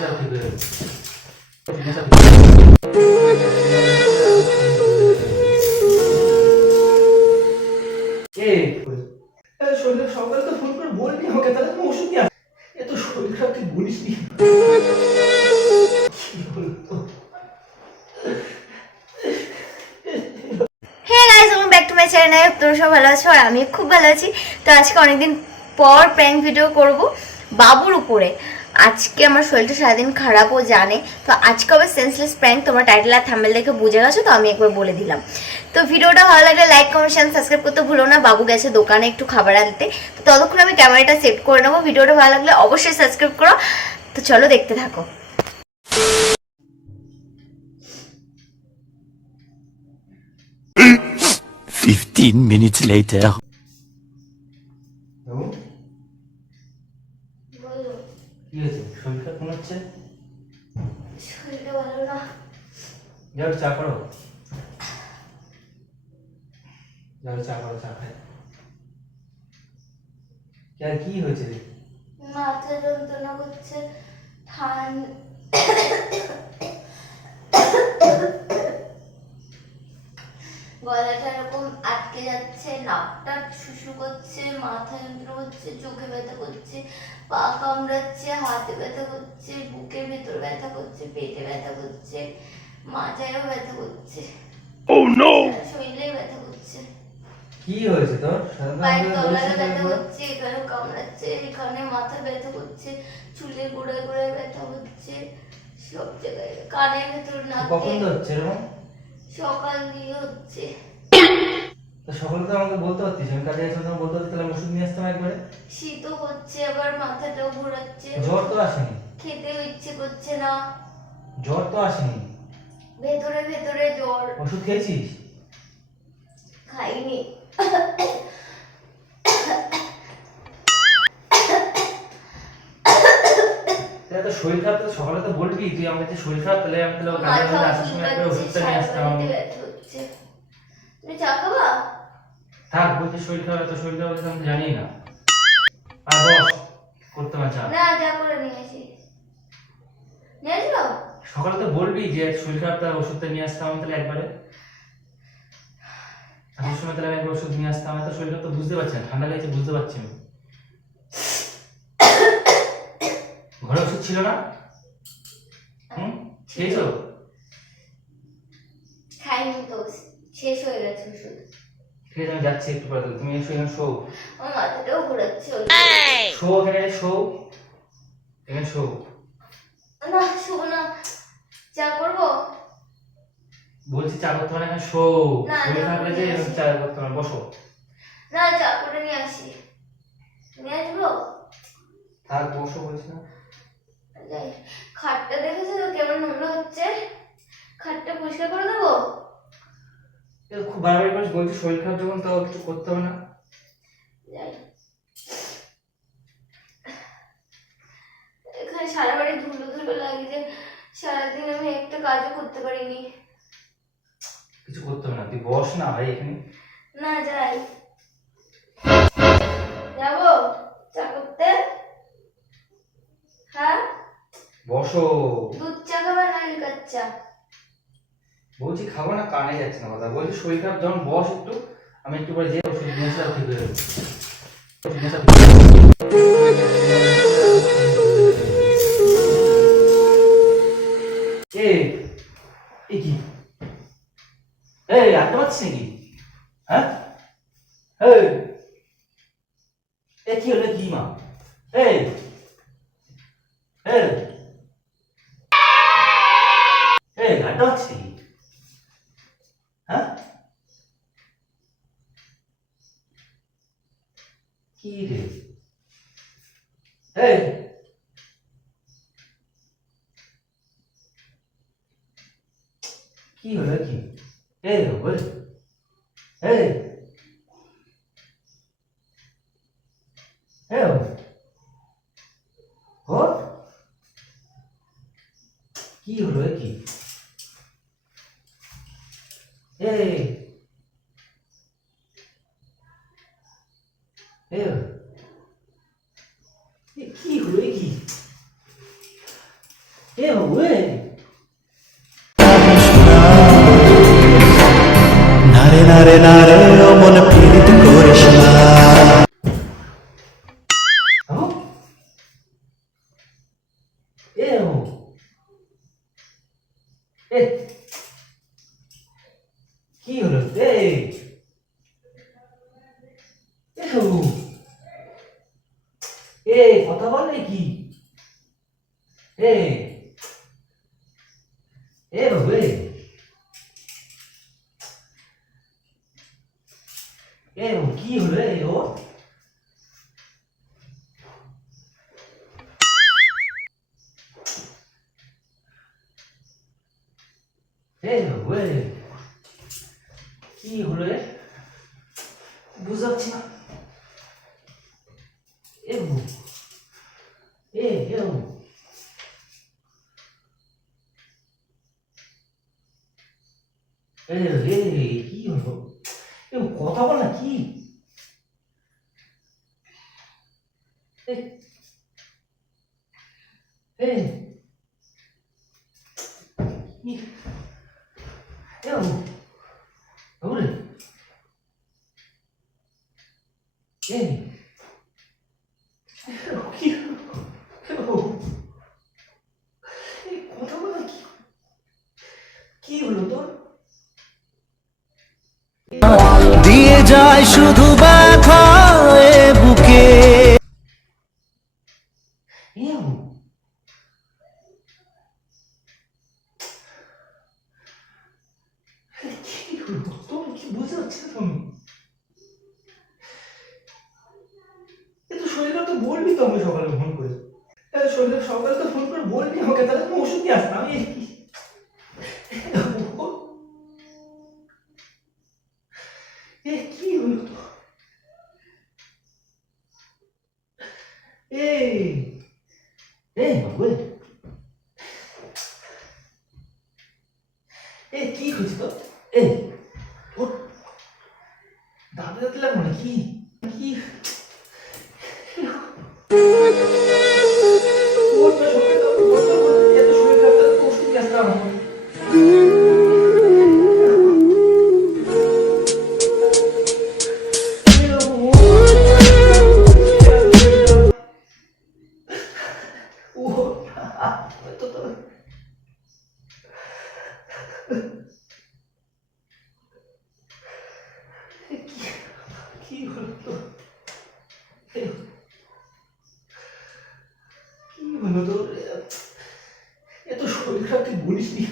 শরীর সকালে তো ফোন করে বলবি আমাকে, তাহলে তুমি ওষুধ নিয়ে এত শরীর খারাপ তুই বলিস নি। তোমরা সব ভালো আছো আর আমি খুব ভালো আছি। তো আজকে অনেকদিন পর প্র্যাঙ্ক ভিডিও করব বাবুর উপরে। আজকে আমার শরীরটা সারাদিন খারাপও জানে, তো আজকে হবে সেন্সলেস প্র্যাঙ্ক। তোমরা টাইটেল আর থাম্বনেল দেখে বুঝে গেছো, তো আমি একবার বলে দিলাম। তো ভিডিওটা ভালো লাগলে লাইক কমেন্ট শেয়ার সাবস্ক্রাইব করতে ভুলো না। বাবু গেছে দোকানে একটু খাবার আনতে, তো ততক্ষণ আমি ক্যামেরাটা সেট করে নেবো। ভিডিওটা ভালো লাগলে অবশ্যই সাবস্ক্রাইব করো। তো চলো দেখতে থাকো। 15 minutes later. কি হয়েছে? শরীর খারাপ মনে হচ্ছে? শরীরটা ভালো না। যাও চা করো, যাও চা করো, চা খাই। কি হয়েছে? মাথা যন্ত্রণা করছে, গলাটা এরকম আটকে যাচ্ছে, নাকটা শুশু করছে, মাথা যন্ত্রণা করছে, চোখে ব্যথা করছে, পা কামড়াচ্ছে, হাতে ব্যথা করছে, বুকের ভেতর ব্যথা করছে, পেটে ব্যথা করছে, মাথায়ও ব্যথা করছে, শরীরে ব্যথা করছে। কি হয়েছে তোর? পায়ের তলায় ব্যথা করছে, এখানে কামড়াচ্ছে, এখানে মাথা ব্যথা করছে, চুলের গোড়ায় গোড়ায় ব্যথা হচ্ছে, সব জায়গায়, কানের ভেতর, নাকে। কখন হচ্ছে এরকম? সকাল দিয়ে হচ্ছে। তো সকালে তো আমাকে বলতে পারতিস, আমি কাজে গেছিলাম, তখন বলতে পারতিস, তাহলে আমি ওষুধ নিয়ে আসতাম একবারে। শীত হচ্ছে, আবার মাথাটাও ঘোরাচ্ছে, জ্বর তো আসেনি, খেতেও ইচ্ছে করছে না, জ্বর তো আসেনি, ভেতরে ভেতরে জ্বর। ওষুধ খেয়েছিস? খাইনি। তাহলে তো শরীর খারাপ, তো সকালে তো বলবি তুই আমাকে যে শরীর খারাপ, তাহলে আমি তাহলে কাজে গেলে আসার সময় একবার ওষুধটা নিয়ে আসতাম। তুমি চা খাবা? থাক, বলছি শরীর খারাপ, তো শরীর খারাপ আমি জানি না। আর বস করতে পারছি না, যা করে নিয়ে আসি। নিয়ে আসবো? সকালে তো বলবি যে শরীর খারাপ, তার ওষুধটা নিয়ে আসতাম আমি, তাহলে একবারে আসার সময় তাহলে আমি একবার ওষুধ নিয়ে আসতাম। আমি তো শরীর খারাপ তো বুঝতে পারছি না, ঠান্ডা লেগেছে বুঝতে পারছি আমি। ঘরে ওষুধ ছিল না? খেয়েছো? খাইনি তো, শেষ হয়ে গেছে ওষুধ। ঠিক আছে, আমি যাচ্ছি একটু পরে, তুমি এসো, এখানে শো। আমার মাথাটাও ঘোরাচ্ছে। শো এখানে, শো এখানে, শো। না, শুভ না, চা করবো? বলছি চা করতে মানে এখানে শো। শরীর খারাপ লাগছে, চা করতে মানে বসো। না, চা করে নিয়ে আসি। নিয়ে আসবো? থাক, বসো বলছি না। খাটটা দেখেছো তো কেমন নোংরা হচ্ছে? খাটটা পরিষ্কার করে দেবো? খুব বারবার করে বলছি শরীর খারাপ যখন, তাও কিছু করতে হবে না? এখানে সারা বাড়ি ধুলো ধুলো লাগছে, সারাদিন আমি একটা কাজও করতে পারিনি। কিছু করতে হবে না, তুই বস না ভাই এখানে। না, যাই। যাবো চা করতে? হ্যাঁ, বসো। দুধ চা খাবে না লিকার চা? বলছি খাবো না, কানে যাচ্ছে না কথা। বলছি শরীর খারাপ যখন, বস একটু, আমি একটু পরে যেয়ে ওষুধ নিয়ে এসে ঠিক হয়ে যাবে। কি এই আটটা পাচ্ছিস নাকি? হ্যাঁ, কি হলো কি মা? এই আটটা পাচ্ছিস নাকি? হ্যাঁ, কি রে? এই কি হলো কি? এই বল, এই ও কি হলো কি? এই কি হলো কি? এ বাবু এ নারে নারে নারে ও মন পীড়িত করিস না বাবু এ বাবু এ কি হলো এ এ বাবু এ কথা বল নাকি এ এ বাবু এ বাবু কি হলো এ ও এ বাবু কি হলো রে বুঝতে পারছি না এ বাবু এ বাবু কি হলো এ কথা বল না কি এ এ কি এ বাবু বাবু রে এ কি বাবু এই কথা বল না কি হলো তোর দিয়ে যায় শুধু ব্যথা এ বুকে এ বাবু কি হলো তোর কি বুঝতে পারছি না তুমি এ তো শরীরে তো বলবি তো আমাকে সকালে ফোন করে শরীরে সকালে তো ফোন করে বলবি আমাকে তাহলে তুমি ওষুধ নিয়ে আসতাম আমি এ কি হলো তো এই এই বাবু এ কি হয়েছে তো এই ওর দাঁতে দাঁতে লাগলো না কি কি ওর তো শরীরে তো এত শরীর খারাপ তাহলে তো ওষুধ নিয়ে আসতাম কি হলো তো কি হলো তো এত শরীর খারাপ তুই বলিস নি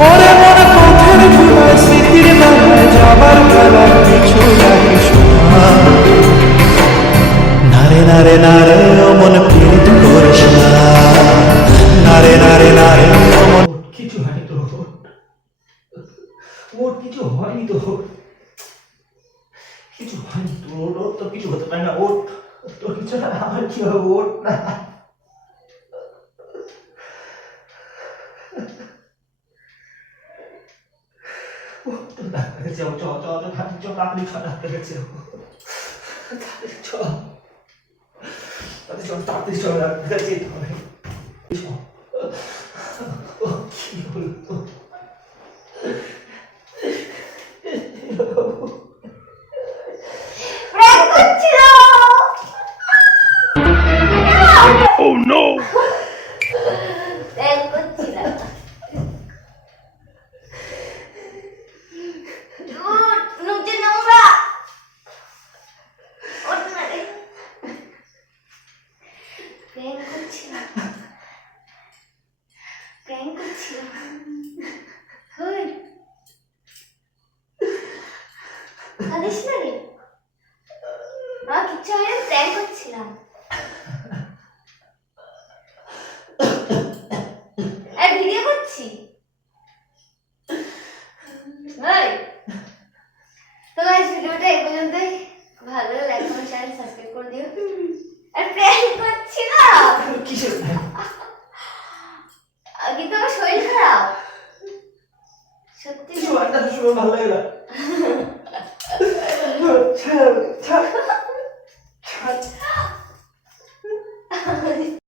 ওরে মনে কোথায় ভুলায় স্মৃতির বেলায় যাবার বেলায় পিছু রাখিস না নারে নারে নারে ও মন পীড়িত করিস না নারে নারে নারে ও মন কিছু হয়নি তো ওর কিছু হয়নি তো কিছু হয়নি তোর ওর তো কিছু হতে পারে না ওর তোর কিছু না আমার কি হবে ওর না যাও চ চ চ চ তাড়াতাড়ি চ ডাক্তার কাছে চ তাড়াতাড়ি চ ডাক্তার কাছে যেতে হবে কি হলো তো Oh no! কিচ্ছু হয় না, প্র্যাঙ্ক করছিলাম। ভিডিও করছি। ভিডিওটা এই পর্যন্তই। ভালো লাগলে লাইক কমেন্ট শেয়ার সাবস্ক্রাইব করে দিও। আর প্র্যাঙ্ক করছি না কিসের কিন্তু আমার শরীর খারাপ সত্যি কিছু একটা সময় ভালো লাগে না